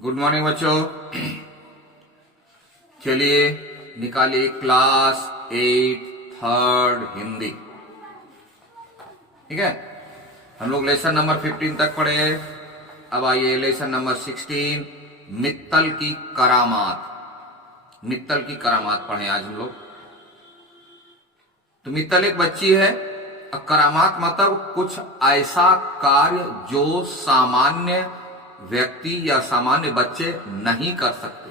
Good morning बच्चों। चलिए निकालिए क्लास 8 थर्ड हिंदी। ठीक है, हम लोग लेसन नंबर 15 तक पढ़े। अब आइए लेसन नंबर 16 मित्तल की करामात। मित्तल की करामात पढ़े आज हम लोग। तो मित्तल एक बच्ची है। करामात मतलब कुछ ऐसा कार्य जो सामान्य व्यक्ति या सामान्य बच्चे नहीं कर सकते,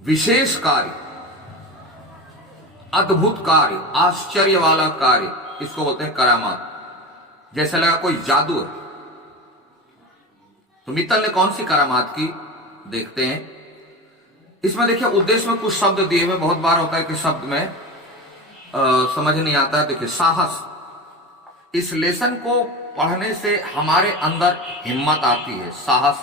विशेष कार्य, अद्भुत कार्य, आश्चर्य वाला कार्य, इसको बोलते हैं करामात। जैसे लगा कोई जादू है। तो मित्तल ने कौन सी करामात की, देखते हैं। इसमें देखिए उद्देश्य में कुछ शब्द दिए हुए। बहुत बार होता है कि शब्द में समझ नहीं आता है। देखिए साहस, इस लेसन को पढ़ने से हमारे अंदर हिम्मत आती है, साहस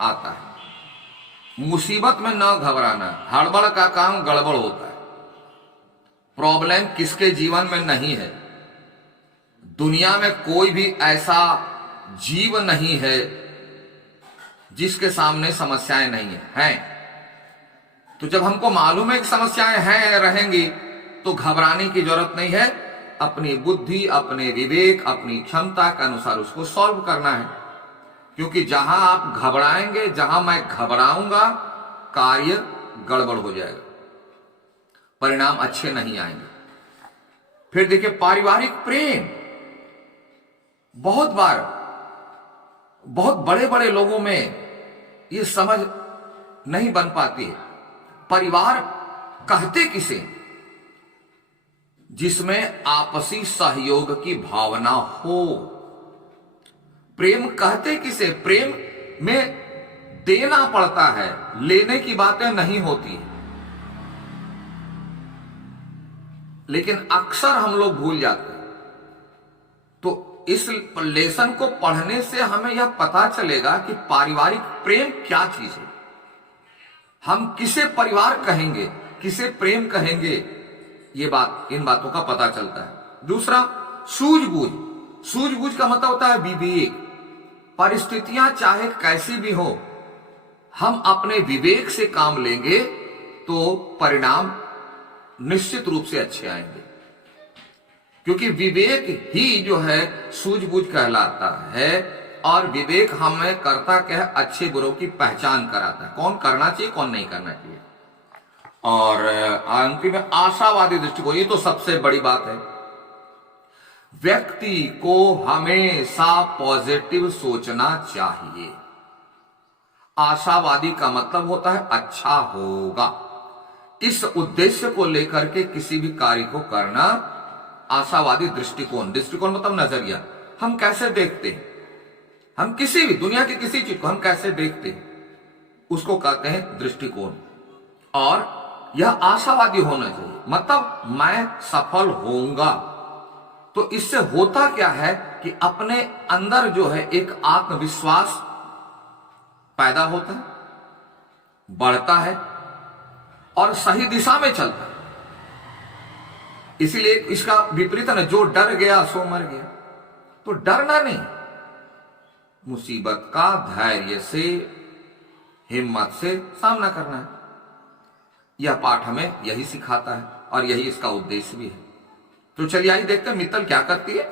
आता है। मुसीबत में न घबराना, हड़बड़ का काम गड़बड़ होता है। प्रॉब्लम किसके जीवन में नहीं है। दुनिया में कोई भी ऐसा जीव नहीं है जिसके सामने समस्याएं नहीं हैं। तो जब हमको मालूम है कि समस्याएं हैं, रहेंगी, तो घबराने की जरूरत नहीं है। अपनी बुद्धि, अपने विवेक, अपनी क्षमता के अनुसार उसको सॉल्व करना है। क्योंकि जहां आप घबराएंगे, जहां मैं घबराऊंगा, कार्य गड़बड़ हो जाएगा, परिणाम अच्छे नहीं आएंगे। फिर देखिए पारिवारिक प्रेम। बहुत बार बहुत बड़े बड़े लोगों में ये समझ नहीं बन पाती है। परिवार कहते किसे, जिसमें आपसी सहयोग की भावना हो। प्रेम कहते किसे, प्रेम में देना पड़ता है, लेने की बातें नहीं होती। लेकिन अक्सर हम लोग भूल जाते हैं। तो इस लेसन को पढ़ने से हमें यह पता चलेगा कि पारिवारिक प्रेम क्या चीज है। हम किसे परिवार कहेंगे, किसे प्रेम कहेंगे, ये बात, इन बातों का पता चलता है। दूसरा सूझबूझ। सूझबूझ का मतलब होता है विवेक। परिस्थितियां चाहे कैसी भी हो, हम अपने विवेक से काम लेंगे तो परिणाम निश्चित रूप से अच्छे आएंगे। क्योंकि विवेक ही जो है सूझबूझ कहलाता है। और विवेक हमें करता क्या है, अच्छे बुरों की पहचान कराता है, कौन करना चाहिए कौन नहीं करना चाहिए। और अंतिम में आशावादी दृष्टिकोण। ये तो सबसे बड़ी बात है। व्यक्ति को हमेशा पॉजिटिव सोचना चाहिए। आशावादी का मतलब होता है अच्छा होगा। इस उद्देश्य को लेकर के किसी भी कार्य को करना आशावादी दृष्टिकोण। दृष्टिकोण मतलब नजरिया। हम कैसे देखते हैं, हम किसी भी दुनिया की किसी चीज को हम कैसे देखते हैं, उसको कहते हैं दृष्टिकोण। और यह आशावादी होना चाहिए, मतलब मैं सफल होऊंगा। तो इससे होता क्या है कि अपने अंदर जो है एक आत्मविश्वास पैदा होता है, बढ़ता है और सही दिशा में चलता है। इसीलिए इसका विपरीत है ना, जो डर गया सो मर गया। तो डरना नहीं, मुसीबत का धैर्य से, हिम्मत से सामना करना है। यह पाठ हमें यही सिखाता है और यही इसका उद्देश्य भी है। तो चलिए आइए देखते हैं मित्तल क्या करती है।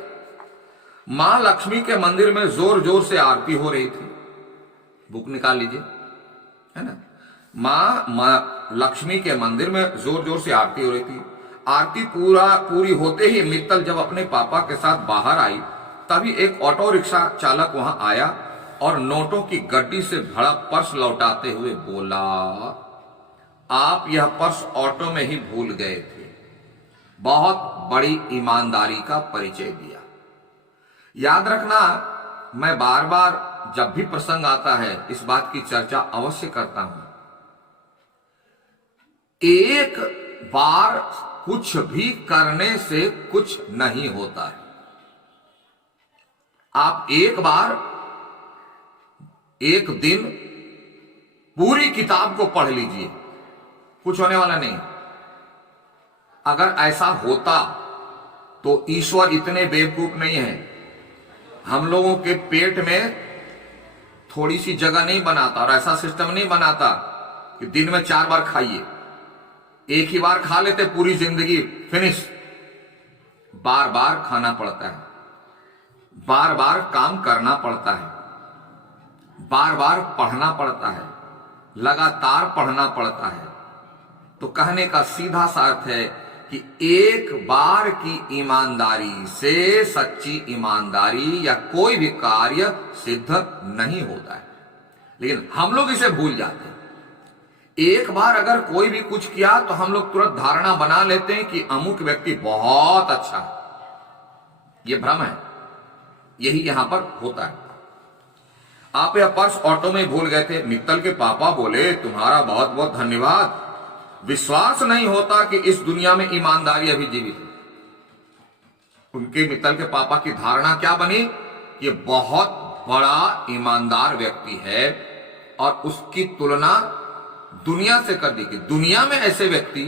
मां लक्ष्मी के मंदिर में जोर जोर से आरती हो रही थी। बुक निकाल लीजिए, है ना। मां लक्ष्मी के मंदिर में जोर जोर से आरती हो रही थी। आरती पूरी होते ही मित्तल जब अपने पापा के साथ बाहर आई, तभी एक ऑटो रिक्शा चालक वहां आया और नोटों की गड्डी से भरा पर्स लौटाते हुए बोला, आप यह पर्स ऑटो में ही भूल गए थे। बहुत बड़ी ईमानदारी का परिचय दिया। याद रखना, मैं बार बार जब भी प्रसंग आता है इस बात की चर्चा अवश्य करता हूं। एक बार कुछ भी करने से कुछ नहीं होता है। आप एक बार एक दिन पूरी किताब को पढ़ लीजिए, कुछ होने वाला नहीं। अगर ऐसा होता तो ईश्वर इतने बेवकूफ नहीं है। हम लोगों के पेट में थोड़ी सी जगह नहीं बनाता और ऐसा सिस्टम नहीं बनाता कि दिन में 4 बार खाइए, एक ही बार खा लेते पूरी जिंदगी फिनिश। बार बार खाना पड़ता है, बार बार काम करना पड़ता है, बार बार पढ़ना पड़ता है, लगातार पढ़ना पड़ता है। तो कहने का सीधा सा अर्थ है कि एक बार की ईमानदारी से सच्ची ईमानदारी या कोई भी कार्य सिद्ध नहीं होता है। लेकिन हम लोग इसे भूल जाते हैं। एक बार अगर कोई भी कुछ किया तो हम लोग तुरंत धारणा बना लेते हैं कि अमुक व्यक्ति बहुत अच्छा है। यह भ्रम है, यही यहां पर होता है। आप यह पर्स ऑटो में भूल गए थे। मित्तल के पापा बोले तुम्हारा बहुत बहुत धन्यवाद, विश्वास नहीं होता कि इस दुनिया में ईमानदारी अभी जीवित है। उनके मित्तल के पापा की धारणा क्या बनी? ये बहुत बड़ा ईमानदार व्यक्ति है और उसकी तुलना दुनिया से कर दी कि दुनिया में ऐसे व्यक्ति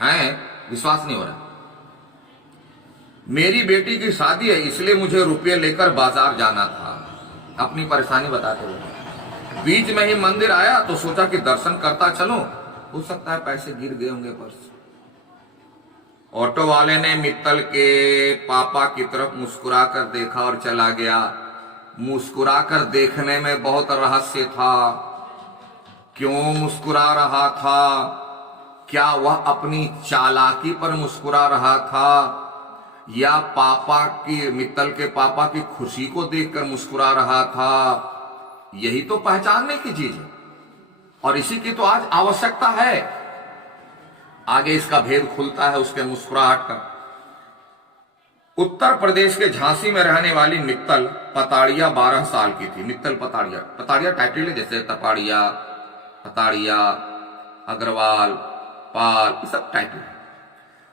हैं, विश्वास नहीं हो रहा। मेरी बेटी की शादी है इसलिए मुझे रुपये लेकर बाजार जाना था। अपनी परेशानी बताते हुए बीच में ही मंदिर आया तो सोचा कि दर्शन करता चलूं, हो सकता है पैसे गिर गए होंगे पर्स। ऑटो वाले ने मित्तल के पापा की तरफ मुस्कुरा कर देखा और चला गया। मुस्कुरा कर देखने में बहुत रहस्य था। क्यों मुस्कुरा रहा था? क्या वह अपनी चालाकी पर मुस्कुरा रहा था या पापा की, मित्तल के पापा की खुशी को देखकर मुस्कुरा रहा था? यही तो पहचानने की चीज है और इसी की तो आज आवश्यकता है। आगे इसका भेद खुलता है उसके मुस्कुराहट का। उत्तर प्रदेश के झांसी में रहने वाली मित्तल पताड़िया 12 साल की थी। मित्तल पताड़िया, पताड़िया टाइटल है जैसे तपाड़िया, पताड़िया, अग्रवाल, पाल, ये सब टाइटल है।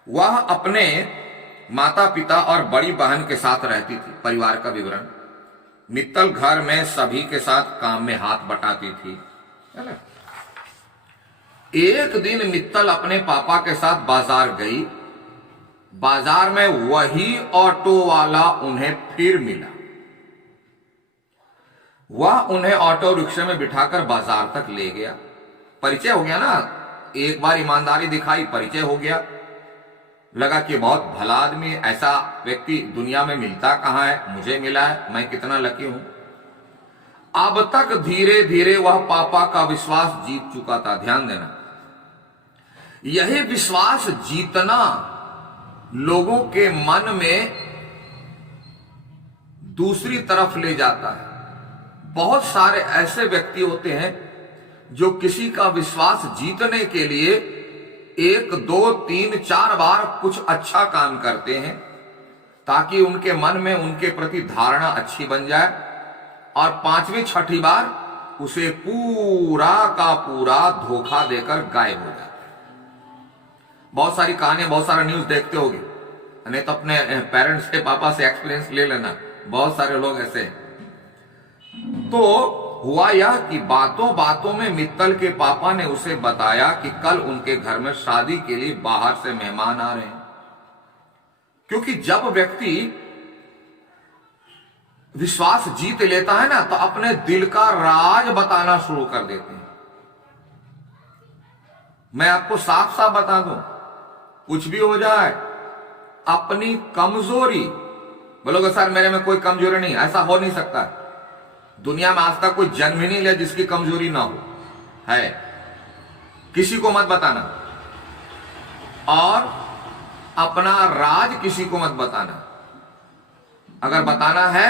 वह अपने माता पिता और बड़ी बहन के साथ रहती थी। परिवार का विवरण। मित्तल घर में सभी के साथ काम में हाथ बटाती थी, है ना। एक दिन मित्तल अपने पापा के साथ बाजार गई। बाजार में वही ऑटो वाला उन्हें फिर मिला। वह उन्हें ऑटो रिक्शा में बिठाकर बाजार तक ले गया। परिचय हो गया ना, एक बार ईमानदारी दिखाई, परिचय हो गया। लगा कि बहुत भला आदमी, ऐसा व्यक्ति दुनिया में मिलता कहां है, मुझे मिला है, मैं कितना लकी हूं। अब तक धीरे धीरे वह पापा का विश्वास जीत चुका था। ध्यान देना, यही विश्वास जीतना लोगों के मन में दूसरी तरफ ले जाता है। बहुत सारे ऐसे व्यक्ति होते हैं जो किसी का विश्वास जीतने के लिए 1, 2, 3, 4 बार कुछ अच्छा काम करते हैं ताकि उनके मन में उनके प्रति धारणा अच्छी बन जाए और 5वीं 6ठी बार उसे पूरा का पूरा धोखा देकर गायब हो जाए। बहुत सारी कहानियां, बहुत सारा न्यूज देखते होगे, नहीं तो अपने पेरेंट्स के पापा से एक्सपीरियंस ले लेना। बहुत सारे लोग ऐसे। तो हुआ यह कि बातों बातों में मित्तल के पापा ने उसे बताया कि कल उनके घर में शादी के लिए बाहर से मेहमान आ रहे हैं। क्योंकि जब व्यक्ति विश्वास जीत लेता है ना तो अपने दिल का राज बताना शुरू कर देते हैं। मैं आपको साफ साफ बता दूं, कुछ भी हो जाए, अपनी कमजोरी, बोलोगे सर मेरे में कोई कमजोरी नहीं, ऐसा हो नहीं सकता। दुनिया में आज तक कोई जन्म ही नहीं लिया जिसकी कमजोरी ना हो, है। किसी को मत बताना और अपना राज किसी को मत बताना। अगर बताना है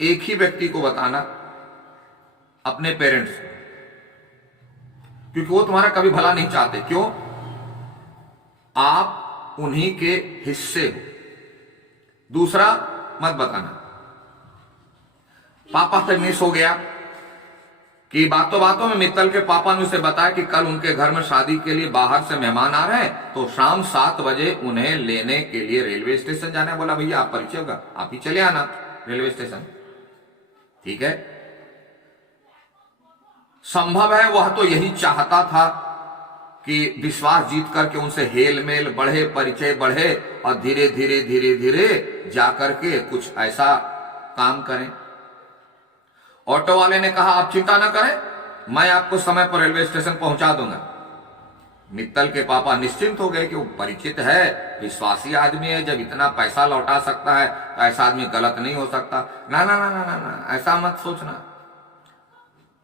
एक ही व्यक्ति को बताना, अपने पेरेंट्स को, क्योंकि वो तुम्हारा कभी भला नहीं चाहते। क्यों? आप उन्हीं के हिस्से हो। दूसरा, मत बताना। पापा से मिस हो गया कि बातों बातों में मित्तल के पापा ने उसे बताया कि कल उनके घर में शादी के लिए बाहर से मेहमान आ रहे हैं, तो शाम 7 बजे उन्हें लेने के लिए रेलवे स्टेशन जाना है। बोला भैया आप परिचय होगा, आप ही चले आना रेलवे स्टेशन। ठीक है, संभव है वह तो यही चाहता था कि विश्वास जीत करके उनसे हेल मेल बढ़े, परिचय बढ़े और धीरे धीरे धीरे धीरे जाकर के कुछ ऐसा काम करें। ऑटो वाले ने कहा आप चिंता ना करें, मैं आपको समय पर रेलवे स्टेशन पहुंचा दूंगा। मित्तल के पापा निश्चिंत हो गए कि वो परिचित है, विश्वासी आदमी है, जब इतना पैसा लौटा सकता है तो ऐसा आदमी गलत नहीं हो सकता। ना ना ना ना ना ना, ऐसा मत सोचना।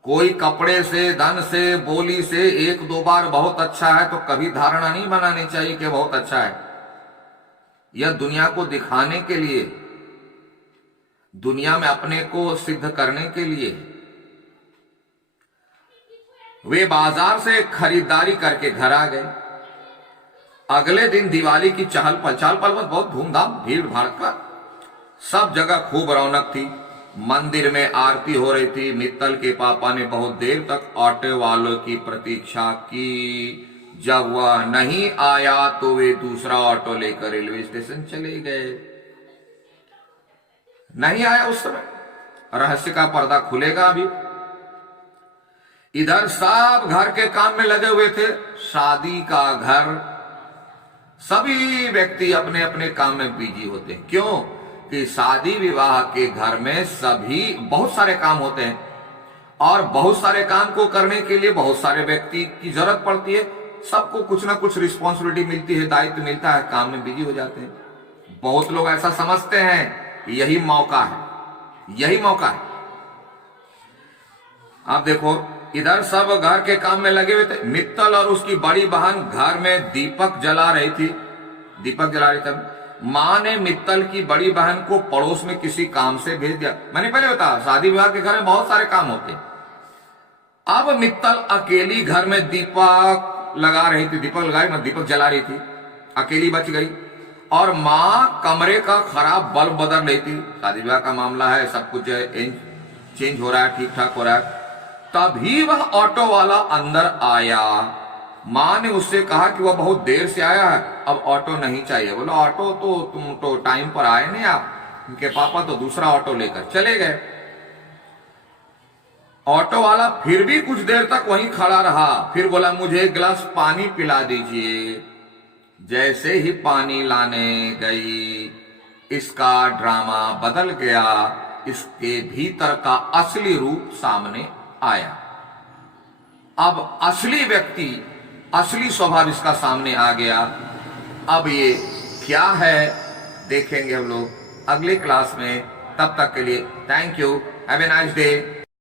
कोई कपड़े से, धन से, बोली से एक दो बार बहुत अच्छा है तो कभी धारणा नहीं बनानी चाहिए कि बहुत अच्छा है। यह दुनिया को दिखाने के लिए, दुनिया में अपने को सिद्ध करने के लिए। वे बाजार से खरीदारी करके घर आ गए। अगले दिन दिवाली की चहल पहल बहुत धूमधाम, भीड़ भाड़ का, सब जगह खूब रौनक थी। मंदिर में आरती हो रही थी। मित्तल के पापा ने बहुत देर तक ऑटो वालों की प्रतीक्षा की। जब वह नहीं आया तो वे दूसरा ऑटो लेकर रेलवे स्टेशन चले गए। नहीं आया उस समय, रहस्य का पर्दा खुलेगा अभी। इधर सब घर के काम में लगे हुए थे, शादी का घर, सभी व्यक्ति अपने अपने काम में बिजी होते हैं। क्यों कि शादी विवाह के घर में सभी बहुत सारे काम होते हैं और बहुत सारे काम को करने के लिए बहुत सारे व्यक्ति की जरूरत पड़ती है। सबको कुछ ना कुछ रिस्पॉन्सिबिलिटी मिलती है, दायित्व मिलता है, काम में बिजी हो जाते हैं। बहुत लोग ऐसा समझते हैं कि यही मौका है, यही मौका है। आप देखो, इधर सब घर के काम में लगे हुए थे। मित्तल और उसकी बड़ी बहन घर में दीपक जला रही थी। मां ने मित्तल की बड़ी बहन को पड़ोस में किसी काम से भेज दिया। मैंने पहले बताया शादी विवाह के घर में बहुत सारे काम होते। अब मित्तल अकेली घर में दीपक लगा रही थी, दीपक जला रही थी, अकेली बच गई। और मां कमरे का खराब बल्ब बदल रही थी। शादी विवाह का मामला है, सब कुछ चेंज हो रहा है, ठीक ठाक हो रहा है। तभी वह ऑटो वाला अंदर आया। मां ने उससे कहा कि वह बहुत देर से आया है, अब ऑटो नहीं चाहिए। बोला ऑटो तो तुम तो टाइम पर आए नहीं, आप उनके पापा तो दूसरा ऑटो लेकर चले गए। ऑटो वाला फिर भी कुछ देर तक वहीं खड़ा रहा, फिर बोला मुझे एक गिलास पानी पिला दीजिए। जैसे ही पानी लाने गई, इसका ड्रामा बदल गया। इसके भीतर का असली रूप सामने आया। अब असली व्यक्ति, असली स्वभाव इसका सामने आ गया। अब ये क्या है देखेंगे हम लोग अगले क्लास में। तब तक के लिए thank you, have a nice day.